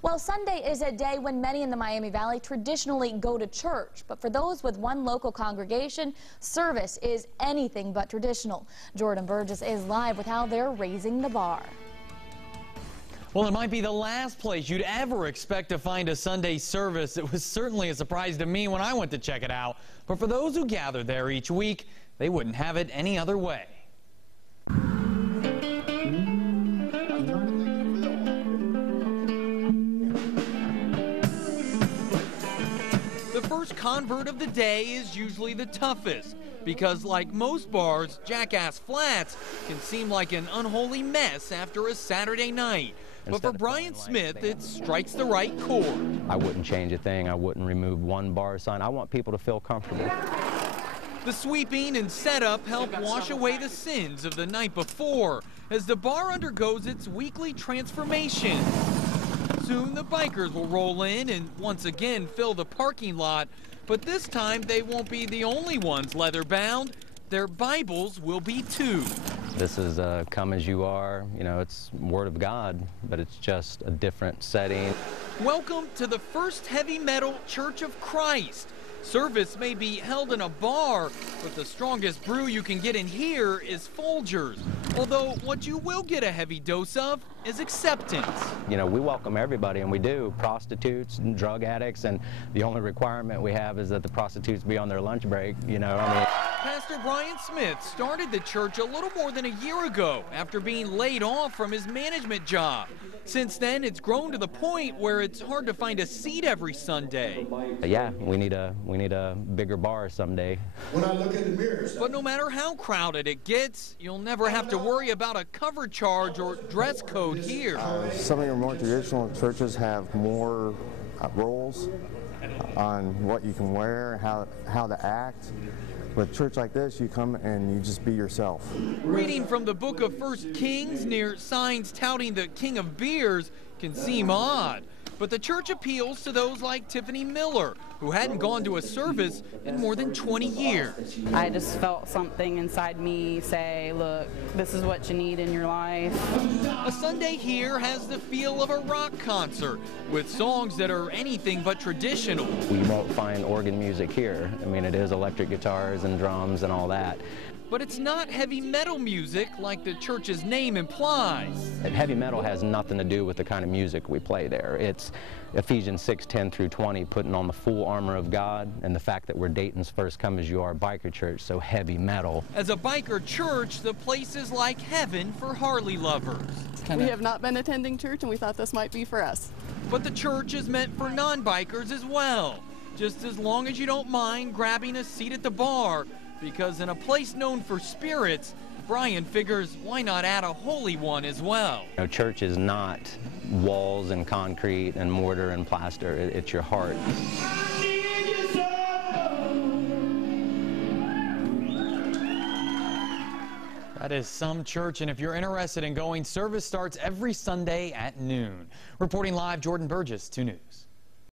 Well, Sunday is a day when many in the Miami Valley traditionally go to church, but for those with one local congregation, service is anything but traditional. Jordan Burgess is live with how they're raising the bar. Well, it might be the last place you'd ever expect to find a Sunday service. It was certainly a surprise to me when I went to check it out. But for those who gather there each week, they wouldn't have it any other way. The first convert of the day is usually the toughest, because like most bars, Jackass Flats can seem like an unholy mess after a Saturday night. But for Brian Smith, it strikes the right chord. I wouldn't change a thing. I wouldn't remove one bar sign. I want people to feel comfortable. The sweeping and setup help wash away the sins of the night before as the bar undergoes its weekly transformation. Soon the bikers will roll in and once again fill the parking lot, but this time they won't be the only ones leather-bound. Their Bibles will be too. This is come as you are. You know, it's Word of God, but it's just a different setting. Welcome to the First Heavy Metal Church of Christ. Service may be held in a bar, but the strongest brew you can get in here is Folgers. Although what you will get a heavy dose of is acceptance. You know, we welcome everybody, and we do. Prostitutes and drug addicts, and the only requirement we have is that the prostitutes be on their lunch break, you know. I mean, Pastor Brian Smith started the church a little more than a year ago after being laid off from his management job. Since then, it's grown to the point where it's hard to find a seat every Sunday. Yeah, we need a bigger bar someday. When I look in the mirror. But no matter how crowded it gets, you'll never have to worry about a cover charge or dress code here. Some of your more traditional churches have more rules on what you can wear, how to act. With a church like this, you come and you just be yourself. Reading from the book of 1 Kings near signs touting the king of beers can seem odd. But the church appeals to those like Tiffany Miller, who hadn't gone to a service in more than 20 years. I just felt something inside me say, look, this is what you need in your life. A Sunday here has the feel of a rock concert, with songs that are anything but traditional. We won't find organ music here. I mean, it is electric guitars and drums and all that. But it's not heavy metal music like the church's name implies. And heavy metal has nothing to do with the kind of music we play there. It's Ephesians 6:10 through 20, putting on the full armor of God, and the fact that we're Dayton's first come as you are biker church, so heavy metal. As a biker church, the place is like heaven for Harley lovers. We have not been attending church, and we thought this might be for us. But the church is meant for non-bikers as well, just as long as you don't mind grabbing a seat at the bar. Because in a place known for spirits, Brian figures why not add a holy one as well. You know, church is not walls and concrete and mortar and plaster. It's your heart. That is some church, and if you're interested in going, service starts every Sunday at noon. Reporting live, Jordan Burgess, 2 News.